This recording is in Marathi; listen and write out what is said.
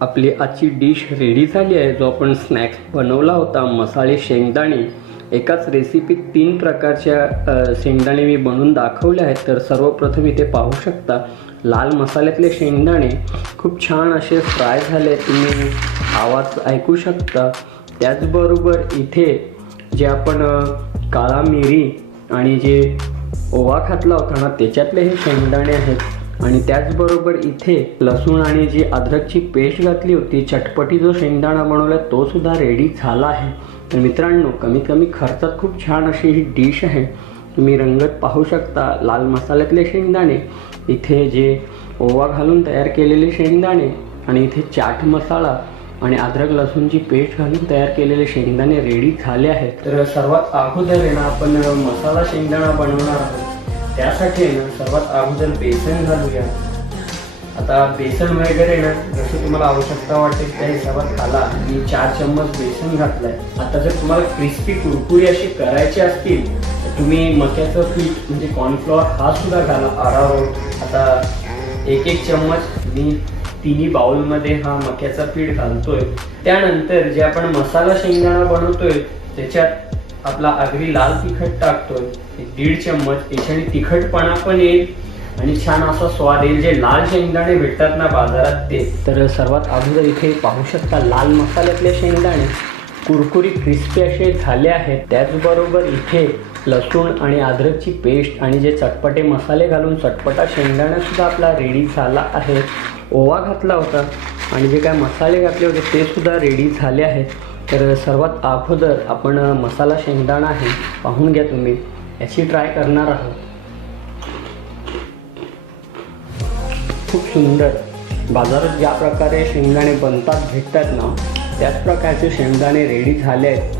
आपली आजची डिश रेडी झाली आहे. जो आपण स्नॅक्स बनवला होता मसाले शेंगदाणे, एकाच रेसिपीत 3 प्रकारच्या शेंगदाणे मी बनवून दाखवले आहेत. तर सर्वप्रथम इथे पाहू शकता लाल मसाल्यातले शेंगदाणे खूप छान असे फ्राय झाले, तुम्ही आवाज ऐकू शकता. त्याचबरोबर इथे जे आपण काळा मिरी आणि जे ओवा घातला होता ना, त्याच्यातले हे शेंगदाणे आहेत. आणि त्याचबरोबर इथे लसूण आणि जी अद्रकची पेस्ट घातली होती, चटपटी जो शेंगदाणा बनवला तो सुद्धा रेडी झाला आहे. तर मित्रांनो, कमीत कमी खर्चात खूप छान अशी ही डिश आहे. तुम्ही रंगत पाहू शकता. लाल मसाल्यातले शेंगदाणे, इथे जे ओवा घालून तयार केलेले शेंगदाणे, आणि इथे चाट मसाला आणि अद्रक लसूणची पेस्ट घालून तयार केलेले शेंगदाणे रेडी झाले आहेत. तर सर्वात अगोदर आहे ना, आपण मसाला शेंगदाणा बनवणार आहोत. त्यासाठी आहे ना, सर्वात अगोदर बेसन घालूया. आता बेसन वगैरे ना, जसं तुम्हाला आवश्यकता वाटेल त्या हिशोबात घाला. मी 4 चम्मच बेसन घातलंय. आता जर तुम्हाला क्रिस्पी कुरकुरी अशी करायची असतील तर तुम्ही मक्याचं पीठ म्हणजे कॉर्नफ्लॉवर हा सुद्धा घाला आरारोट. आता 1 चम्मच मी तिन्ही बाउलमध्ये हा मक्याचा पीठ घालतोय. त्यानंतर जे आपण मसाला शेंगदाणा बनवतोय त्याच्यात आपला आगरी लाल तिखट टाकतोय 1.5 चम्मच. याच्याने तिखटपणा पण येईल आणि छान असा स्वाद येईल. जे लाल शेंगदाणे भेटतात ना बाजारात ते. तर सर्वात अगोदर इथे पाहू शकता लाल मसाल्यातले शेंगदाणे कुरकुरी क्रिस्पी असे झाले आहेत. त्याचबरोबर इथे लसूण आणि अद्रकची पेस्ट आणि जे चटपटे मसाले घालून चटपटा शेंगदाणा सुद्धा आपला रेडी झाला आहे. ओवा घातला होता आणि जे काय मसाले घातले होते ते सुद्धा रेडी झाले आहेत. तर सर्वात अगोदर आपण मसाला शेंगदाणा आहे पाहून घ्या तुम्ही, याची ट्राय करणार आहोत. खूप सुंदर. बाजारात ज्या प्रकारे शेंगदाणे बनतात भेटतात ना, त्याच प्रकारचे शेंगदाणे रेडी झाले आहेत.